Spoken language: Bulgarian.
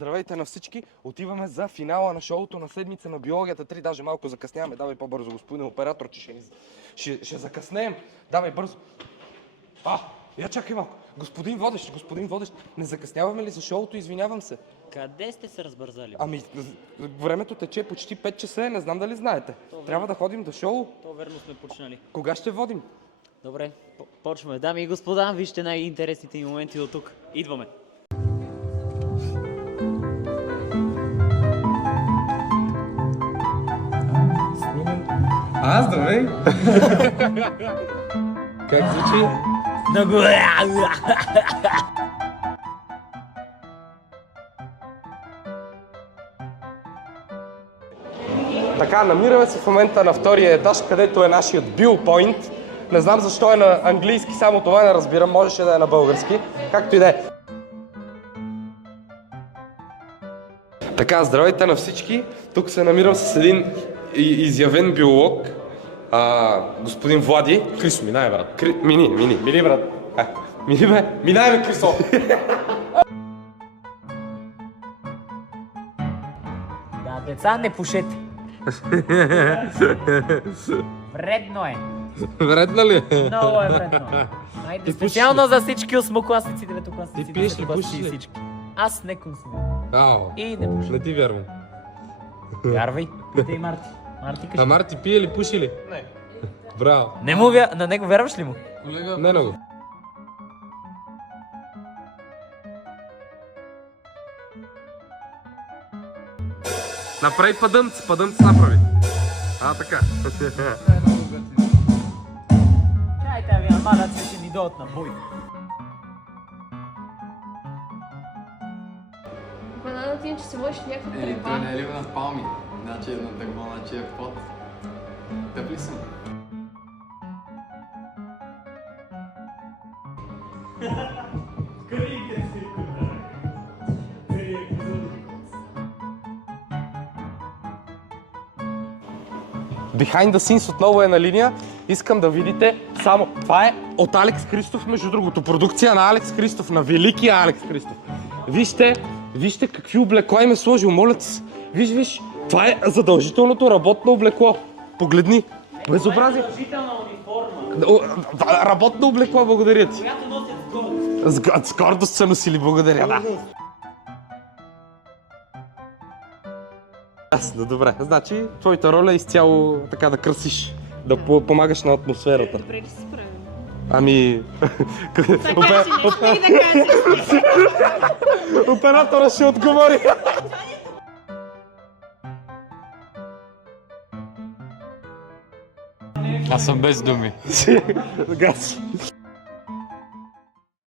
Здравейте на всички! Отиваме за финала на шоуто на седмица на биологията 3. Даже малко закъсняваме. Давай по-бързо, господин оператор, че ще закъснеем. Давай бързо. Я чакай малко. Господин водещ, не закъсняваме ли за шоуто? Извинявам се. Къде сте се разбързали? Ами, времето тече почти 5 часа, не знам дали знаете. Трябва да ходим до шоу. То верно сме почнали. Кога ще водим? Добре, почваме. Дами и господа, вижте най-интересните ни моменти до тук. Идваме. Здравей! Как звучи? Така, намираме се в момента на втория етаж, където е нашият билпойнт. Не знам защо е на английски, само това не разбирам, можеше да е на български. Както и да е. Така, здравейте на всички. Тук се намирам с един изявен биолог. Господин Влади. Крисо, минай, брат. Мини. Мини, брат. Мини, бе. Минай, бе, Крисо. Да, деца, не пушете. Вредно е. Вредна ли? Много е вредно. Хайде, специално за всички осмокласници, деветокласници, Ти пиеш ли, десетокласници пушиш и ли? всички. Аз не консумирам. И не пуша. Не ти вярвам. Вярвай. Питай Марти. Марти кажи. А Марти пие ли, пуши ли? Не. Браво. Не му на него вярваш ли му? Не много. Направи падъмц направи. Така. Дайте, ви амалаци ще ни дойдат на бой. Бананата им, че се можеш някаква трева. Той не е ли на палми? Значи е на дърво, значи е под. Тъп ли съм? Behind the scenes отново е на линия. Искам да видите само. Това е от Алекс Христов, между другото. Продукция на Алекс Христов, на великия Алекс Христов. Вижте какви облекла им е сложил, моля ти се. Виж. Това е задължителното работно облекло. Погледни. Безобразие. Задължителна униформа, Работно облекло, благодаря ти. която носят с гордост. С гордост са носили, благодаря, да. Ясно, добре. Значи, твоята роля е изцяло така да красиш, да помагаш на атмосферата. Добре ли се справим? Ами... Така че нещо и да кажеш. Оператора ще отговори. Аз съм без думи. Газ.